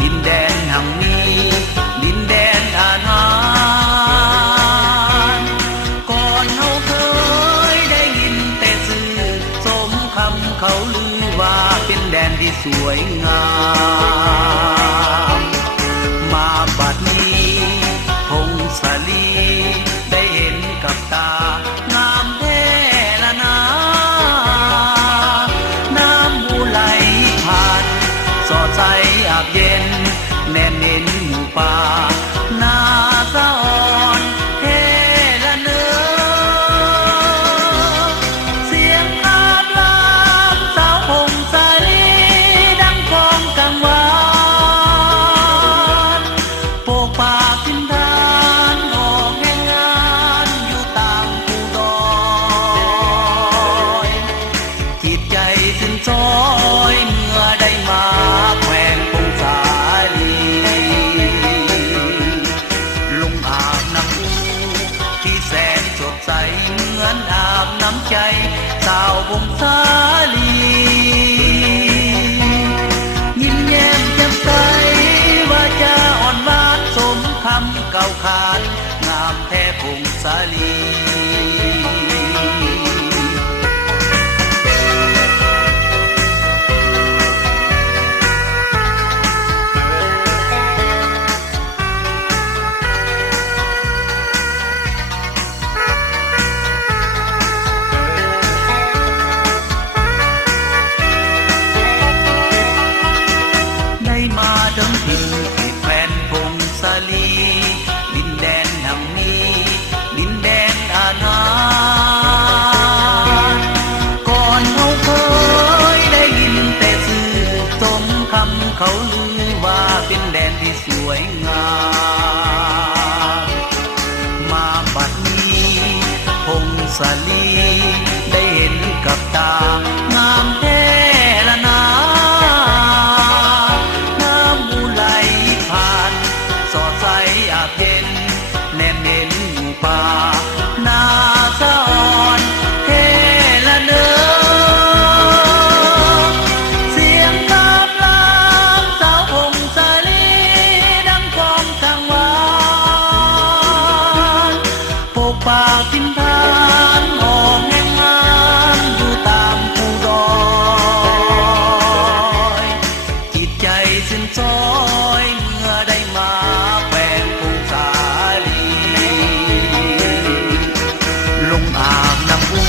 ดินแดนแห่งนี้ดินแดนอาณาก่อนเฮาเคยได้ยินแต่ชื่อสมคำเขาลือว่าเป็นแดนที่สวยงามมาบัดนี้พงศาลีได้เห็นกับตางามแท้ละนะน้ำมูไหลผ่านสอดใสอาบเย็นแน่นเน้นหมู่ป่านาสะอ่อนเทละเนื้อเสียงอาบลามสาวพงศาลีดังกลองกังวานโปกป่าพินทานออกแห่งงานอยู่ตามภูดอยจิตใจสิ้นจอยเมื่อได้มาแขวงพงศาลีลงอาบน้ำอูที่แสนสดใสเหมือนอาบน้ำใจสาวพงศาลียิ้มแย้มแจ่มใสว่าจะอ่อนหวานสมคำเก่าขานงามแท้พงศาลีมาถึงถิ่นที่แฟนพงศาลีดินแดนแห่งนี้ดินแดนอาณาก่อนเฮาเคยได้ยินแต่ชื่อสมคำเขาลือว่าเป็นแดนที่สวยงามมาบัดนี้พงศาลีได้เห็นกับตางามแท้ละนะสอดใสอาบเย็นแน่นเน้นหมู่ป่านาสะอ่อนเทละเนื้อเสียงกาบลามสาวพงศาลีดังกลองกังวานโปกป่าพินทานออกแห่งงานอยู่ตามภูดอยจิตใจสิ้นจอยเมื่อได้มาแขวงพงศาลีลงอาบน้ำอู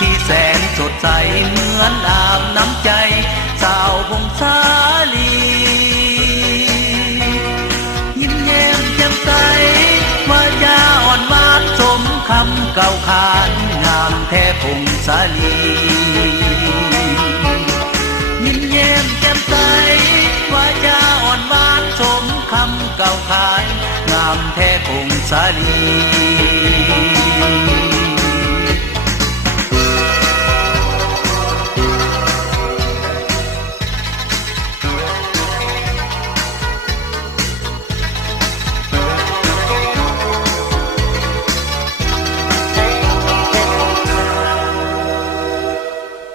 ที่แสนสดใสเหมือนอาบน้ำใจสาวพงศาลียิ้มแย้มแจ่มใสว่าจะอ่อนหวานสมคำเก่าขานงามแท้พงศาลียิ้มแย้มแจ่มใสว่าจะอ่อนหวานสมคำเก่าขานงามแท้พงศาลี